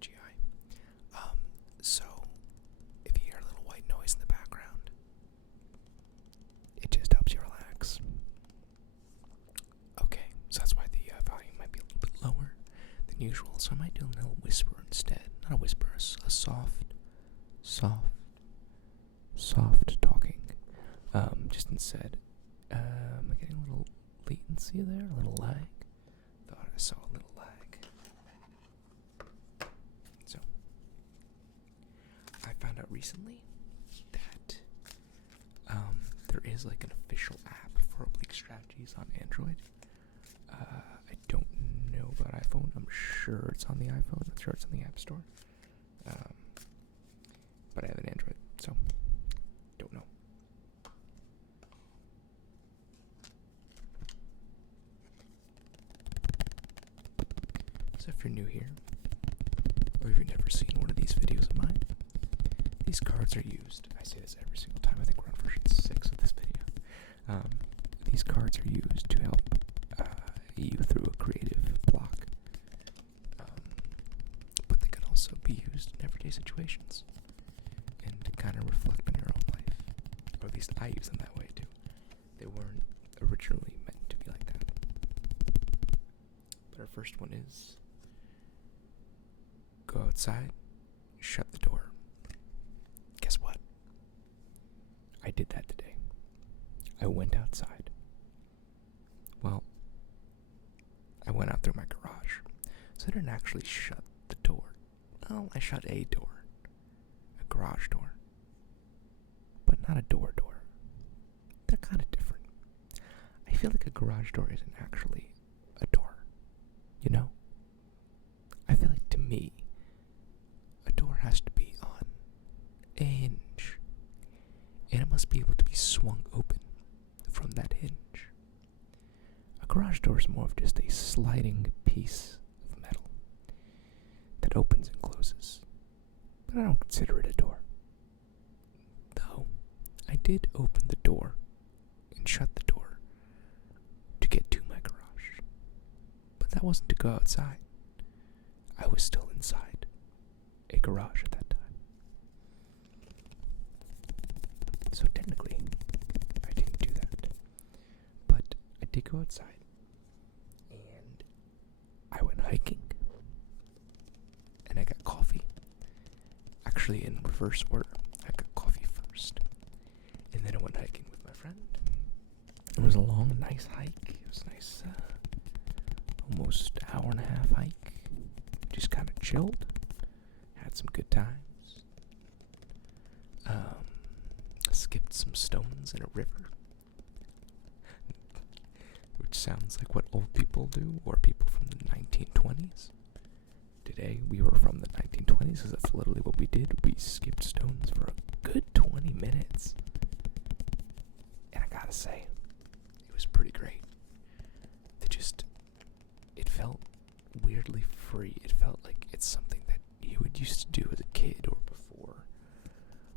AGI. So if you hear a little white noise in the background, it just helps you relax. Okay, so that's why the volume might be a little bit lower than usual. So I might do a little whisper instead. Not a whisper, a soft talking. Just instead. Am I getting a little latency there? A little lag? Thought I saw a little lag. So, I found out recently that there is like an official app for Oblique strategies on Android. I don't know about iPhone. I'm sure it's on the iPhone. I'm sure it's on the App Store. But I have an Android, so don't know. So if you're new here, or if you've never seen one of these videos of mine, these cards are used. I say this every single time. I think we're on version 6 of this video. These cards are used to help you through a creative block. But they can also be used in everyday situations and kind of reflect on your own life. Or at least I use them that way too. They weren't originally meant to be like that. But our first one is go outside, shut the door. Guess what? I did that today. I went outside. Well, I went out through my garage. So I didn't actually shut the door. Well, I shut a door. A garage door. But not a door. They're kind of different. I feel like a garage door isn't actually a door. You know? I feel like to me, a door has to be on a hinge. And it must be able to be swung open from that hinge. A garage door is more of just a sliding piece of metal that opens and closes. But I don't consider it a door. Though, I did open the door and shut the door to get to my garage. But that wasn't to go outside. I was still inside a garage at that time. So technically, I didn't do that. But I did go outside. And I went hiking. And I got coffee. Actually, in reverse order. I got coffee first. And then I went hiking with my friend. It was a long, nice hike. It was a nice, almost hour and a half hike. Just kind of chilled. Had some good times. Skipped some stones in a river. Which sounds like what old people do, or people from the 1920s. Today, we were from the 1920s, because that's literally what we did. We skipped stones for a good 20 minutes. And I gotta say, it was pretty great. It felt weirdly free. It felt like it's something that you would used to do as a kid or before.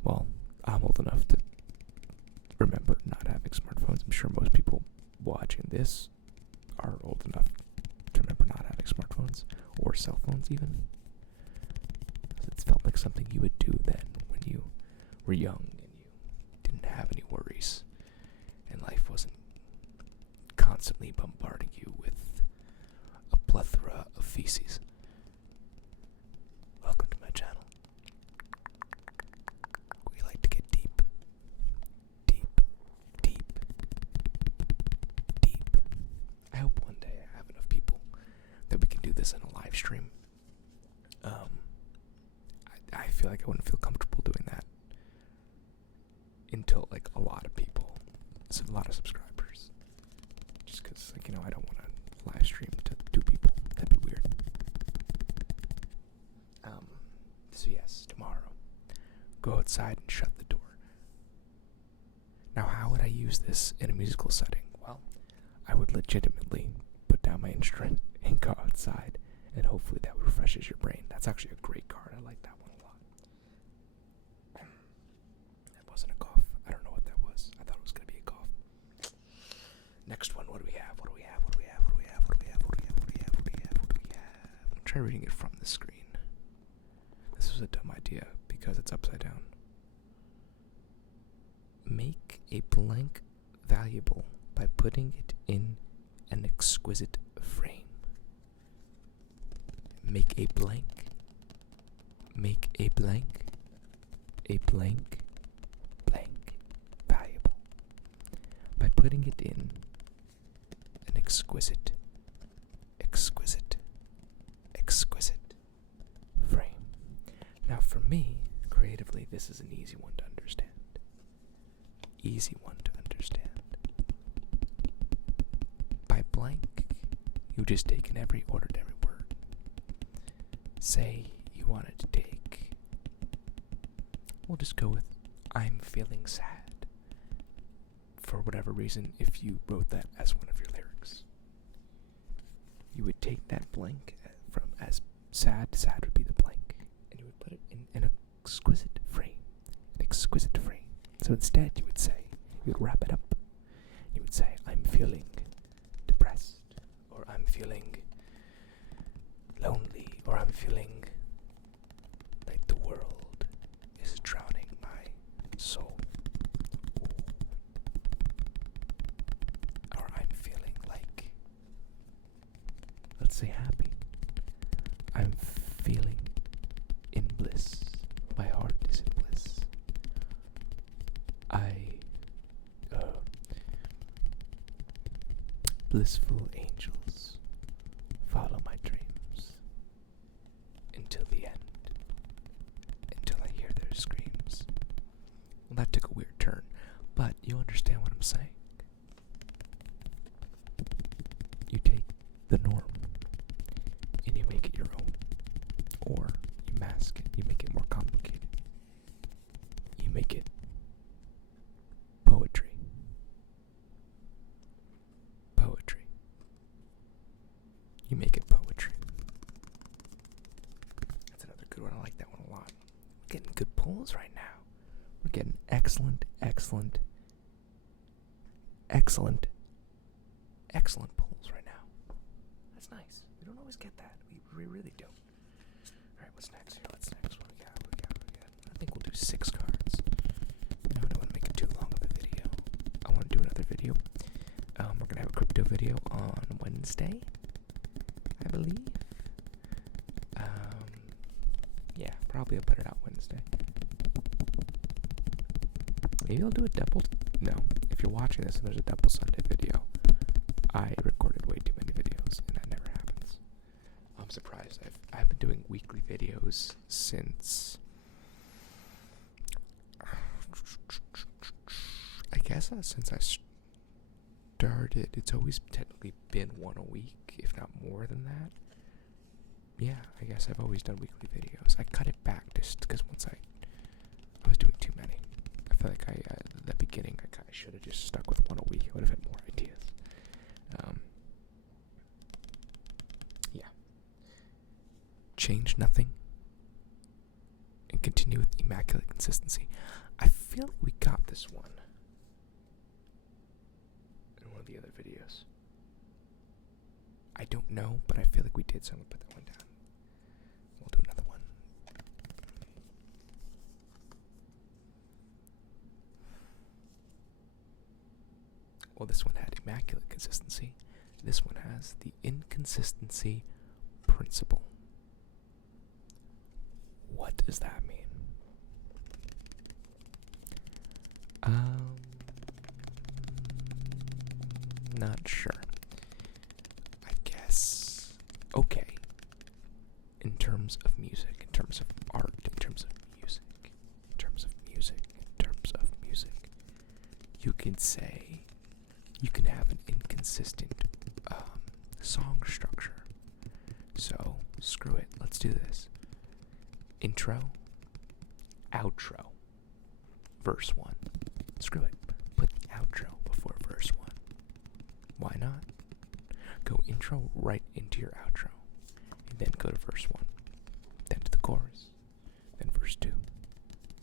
Well, I'm old enough to remember not having smartphones. I'm sure most people watching this are old enough to remember not having smartphones or cell phones even. It felt like something you would do then when you were young and you didn't have any worries and life wasn't constantly bombarding you with a plethora of feces. Welcome to my channel. We like to get deep. I hope one day I have enough people that we can do this in a live stream. I feel like I wouldn't feel comfortable doing that until like a lot of people, so a lot of subscribers. Just because, like, I don't want to live stream to 2 people. That'd be weird. So yes, tomorrow, go outside and shut the door. Now, how would I use this in a musical setting? Well, I would legitimately put down my instrument and go outside, and hopefully that refreshes your brain. That's actually a great card. I like that one a lot. That wasn't a cough. I don't know what that was. I thought it was going to be a cough. Next one, what do we have? I'm going to try reading it from the screen. is a dumb idea because it's upside down. Make a blank valuable by putting it in an exquisite frame. Make a blank valuable by putting it in an exquisite frame. Now for me, creatively, this is an easy one to understand. By blank, you just taken ordered every word. Say you wanted to take, we'll just go with I'm feeling sad. For whatever reason, if you wrote that as one of your lyrics, you would take that blank from as sad would be the blank, and you would put it in an exquisite frame. So instead you would wrap it up. You would say, I'm feeling depressed, or I'm feeling lonely, or I'm feeling like the world is drowning my soul. Or I'm feeling like, let's say happy. I'm feeling in bliss. My heart is in bliss. Blissful angels follow my dreams until the end, until I hear their screams. Well, that took a weird turn, but you understand what I'm saying. You take the norm and you make it your own, or you mask it, you make it more complicated. You make it poetry. You make it poetry. That's another good one. I like that one a lot. We're getting good pulls right now. We're getting excellent pulls right now. That's nice. We don't always get that. We really don't. Alright, what's next here? What we got? I think we'll do 6 cards. No, I don't want to make it too long of a video. I want to do another video. We're going to have a crypto video on Wednesday, I believe. Yeah, probably I'll put it out Wednesday. Maybe I'll do a double. No, if you're watching this and there's a double Sunday video, I recorded way too many videos and that never happens. I'm surprised. I've been doing weekly videos since, I guess since I started. It's always technically been one a week, if not more than that. Yeah, I guess I've always done weekly videos. I cut it back just because once I was doing too many. I feel like at the beginning I should have just stuck with one a week. I would have had more ideas. Yeah. Change nothing and continue with immaculate consistency. I feel like we got this one in one of the other videos. I don't know, but I feel like we did, so I'm going to put that one down. We'll do another one. Well, this one had immaculate consistency. This one has the inconsistency principle. What does that mean? Not sure. I guess. Okay. In terms of music, in terms of art, in terms of music, you can say, you can have an inconsistent song structure. So, screw it. Let's do this. Intro, outro, verse 1. Screw it. Put the outro before verse 1. Why not? Go intro right into your outro, and then go to verse 1, then to the chorus, then verse 2,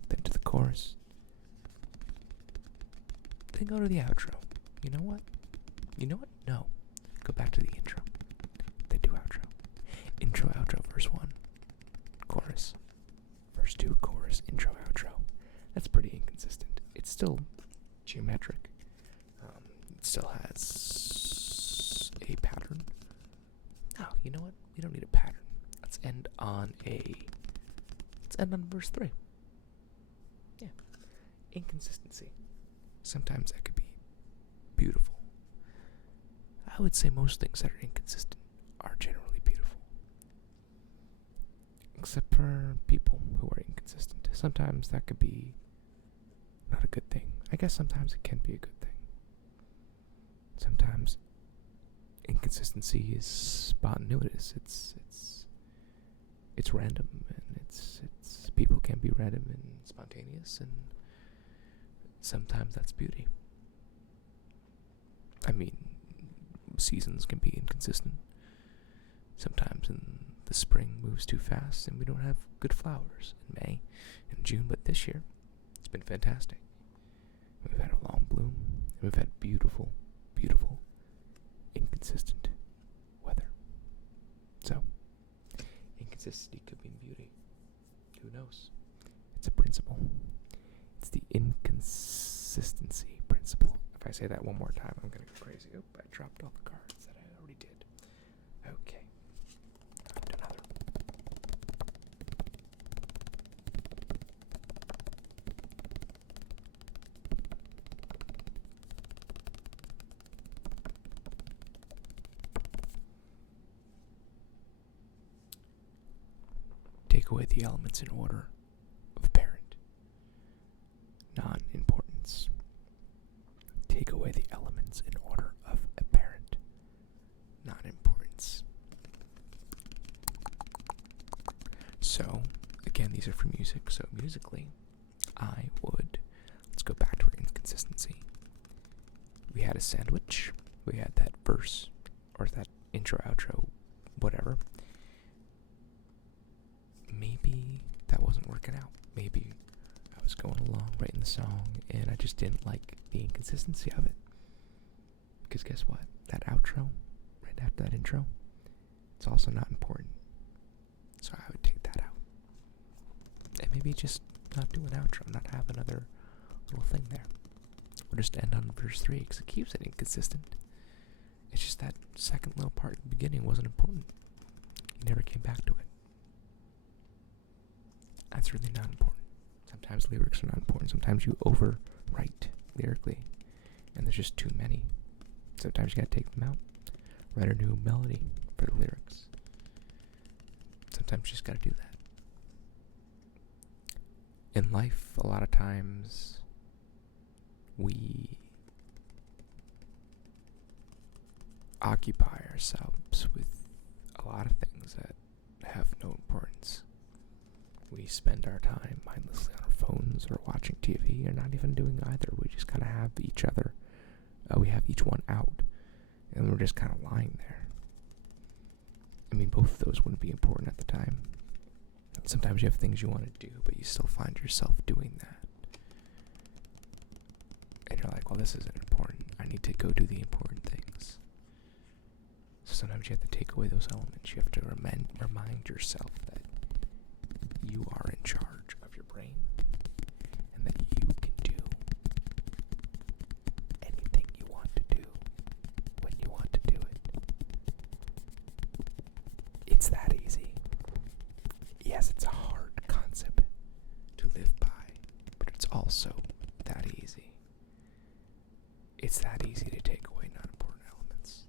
then to the chorus, then go to the outro. You know what? No. Go back to the intro, then do outro. Intro, outro, verse 1, chorus, still geometric. It still has a pattern. Oh, you know what? We don't need a pattern. Let's end on verse 3. Yeah. Inconsistency. Sometimes that could be beautiful. I would say most things that are inconsistent are generally beautiful. Except for people who are inconsistent. Sometimes that could be not a good thing. I guess sometimes it can be a good thing. Sometimes inconsistency is spontaneous. It's random, and it's people can be random and spontaneous, and sometimes that's beauty. I mean, seasons can be inconsistent. Sometimes in the spring moves too fast and we don't have good flowers in May and June, but this year it's been fantastic. We've had a long bloom, and we've had beautiful, beautiful, inconsistent weather. So, inconsistency could mean beauty. Who knows? It's a principle. It's the inconsistency principle. If I say that one more time, I'm going to go crazy. Oh, I dropped all the cards that I already did. Okay. Another. Take away the elements in order of apparent non-importance. Take away the elements in order of apparent non-importance. So, again, these are for music. So, musically, let's go back to our inconsistency. We had a sandwich. We had that verse, or that intro, outro, whatever. Maybe that wasn't working out. Maybe I was going along writing the song and I just didn't like the inconsistency of it. Because guess what? That outro, right after that intro, it's also not important. So I would take that out. And maybe just not do an outro, not have another little thing there. Or just end on verse 3 because it keeps it inconsistent. It's just that second little part at the beginning wasn't important. You never came back to it. That's really not important. Sometimes lyrics are not important. Sometimes you overwrite lyrically, and there's just too many. Sometimes you gotta take them out. Write a new melody for the lyrics. Sometimes you just gotta do that. In life, a lot of times, we occupy ourselves with a lot of things that have no importance. We spend our time mindlessly on our phones or watching TV or not even doing either. We just kind of have each other. We have each one out. And we're just kind of lying there. I mean, both of those wouldn't be important at the time. Sometimes you have things you want to do, but you still find yourself doing that. And you're like, well, this isn't important. I need to go do the important things. So sometimes you have to take away those elements. You have to remind yourself that you are in charge of your brain and that you can do anything you want to do when you want to do it. It's that easy. Yes, it's a hard concept to live by, but it's also that easy. It's that easy to take away non-important elements.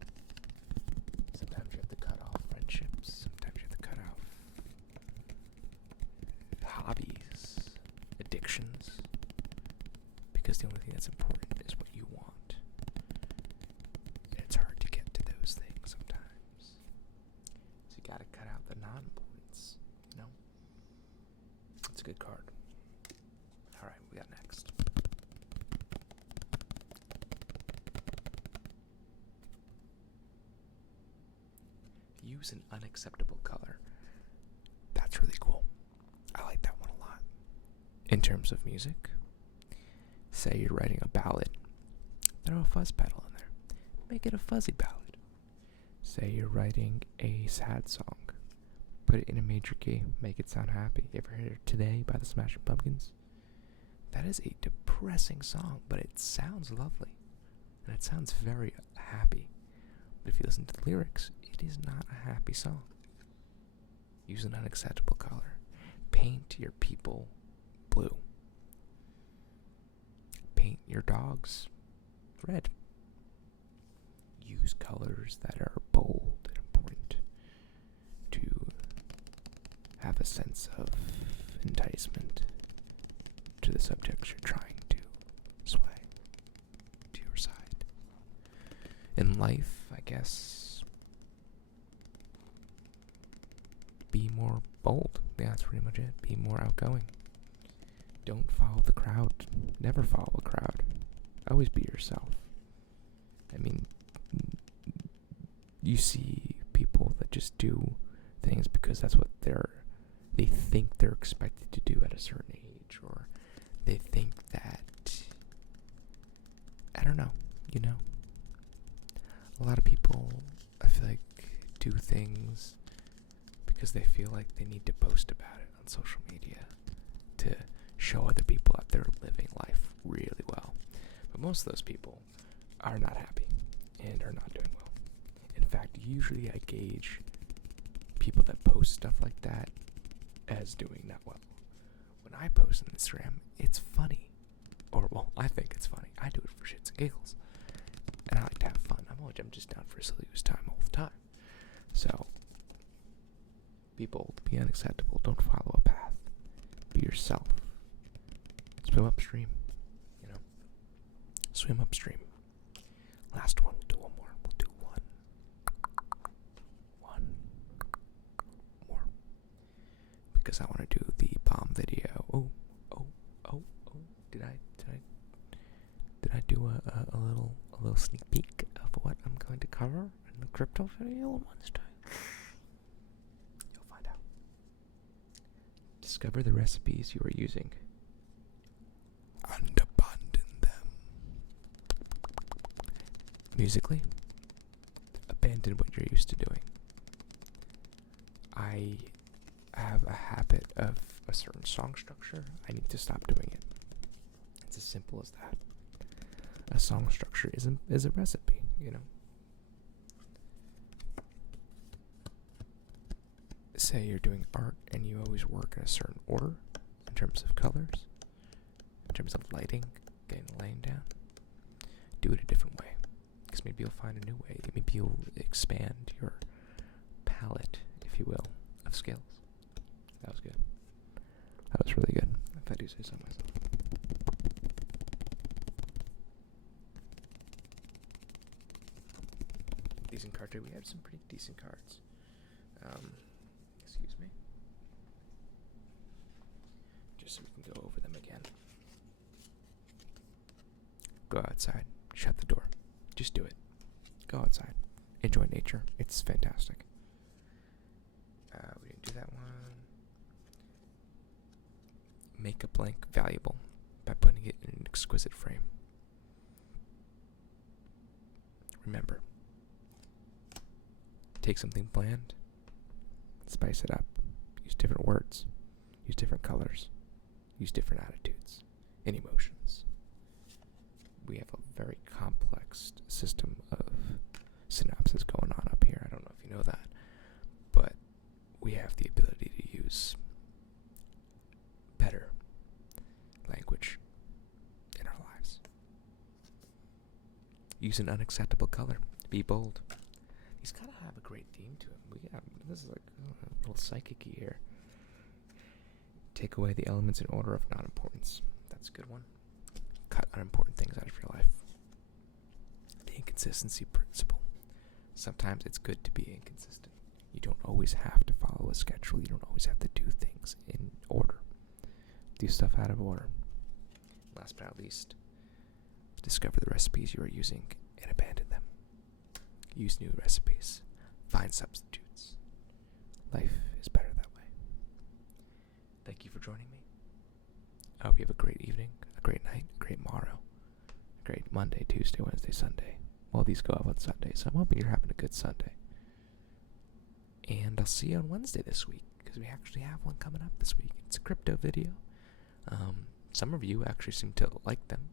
Sometimes you have to cut off friendships. Sometimes you have to cut off hobbies, addictions, because the only thing that's important is what you want. And it's hard to get to those things sometimes. So you gotta cut out the non-importance, you know? It's a good card. Alright, we got next. Use an unacceptable color. That's really cool. I like that one a lot. In terms of music, say you're writing a ballad, throw a fuzz pedal in there. Make it a fuzzy ballad. Say you're writing a sad song, put it in a major key, make it sound happy. You ever heard Today by the Smashing Pumpkins? That is a depressing song, but it sounds lovely. And it sounds very happy. But if you listen to the lyrics, it is not a happy song. Use an unacceptable color. Paint your people blue. Paint your dogs red. Use colors that are bold and important to have a sense of enticement to the subjects you're trying to sway to your side. In life, I guess, be more bold. Yeah, that's pretty much it. Be more outgoing. Don't follow the crowd. Never follow the crowd. Always be yourself. I mean, you see people that just do things because that's what they think they're expected to do at a certain age, or they think that, I don't know, a lot of people, I feel like, do things because they feel like they need to post about it on social media to show other people that they're living life really well. But most of those people are not happy and are not doing well. In fact, usually I gauge people that post stuff like that as doing not well. When I post on Instagram, it's funny. Or, well, I think it's funny. I do it for shits and giggles. And I like to have fun. I'm just down for a silly goose time all the time. So, be bold. Be unacceptable. Don't follow a path. Be yourself. Swim upstream. Swim upstream. Last one. We'll do one more. We'll do one more. Because I want to do the bomb video. Oh. Did I do a little sneak peek of what I'm going to cover in the crypto video on Wednesday? You'll find out. Discover the recipes you are using and abandon them. Musically, abandon what you're used to doing. I have a habit of a certain song structure. I need to stop doing it. It's as simple as that. A song structure is a recipe, Say you're doing art and you always work in a certain order in terms of colors, in terms of lighting, getting the laying down. Do it a different way, because maybe you'll find a new way. Maybe you'll expand your palette, if you will, of skills. That was good. That was really good, if I do say so myself. Decent card trade. We have some pretty decent cards. Excuse me. Just so we can go over them again. Go outside. Shut the door. Just do it. Go outside. Enjoy nature. It's fantastic. We didn't do that one. Make a blank valuable by putting it in an exquisite frame. Remember, take something bland, spice it up, use different words, use different colors, use different attitudes and emotions. We have a very complex system of synapses going on up here. I don't know if you know that, but we have the ability to use better language in our lives. Use an unacceptable color. Be bold. These kind of have a great theme to them. This is like a little psychic-y here. Take away the elements in order of non-importance. That's a good one. Cut unimportant things out of your life. The inconsistency principle. Sometimes it's good to be inconsistent. You don't always have to follow a schedule. You don't always have to do things in order. Do stuff out of order. Last but not least, discover the recipes you are using and abandon them. Use new recipes. Find substitutes. Life is better that way. Thank you for joining me. I hope you have a great evening, a great night, a great morrow, a great Monday, Tuesday, Wednesday, Sunday. Well, these go out on Sunday, so I'm hoping you're having a good Sunday. And I'll see you on Wednesday this week, because we actually have one coming up this week. It's a crypto video. some of you actually seem to like them.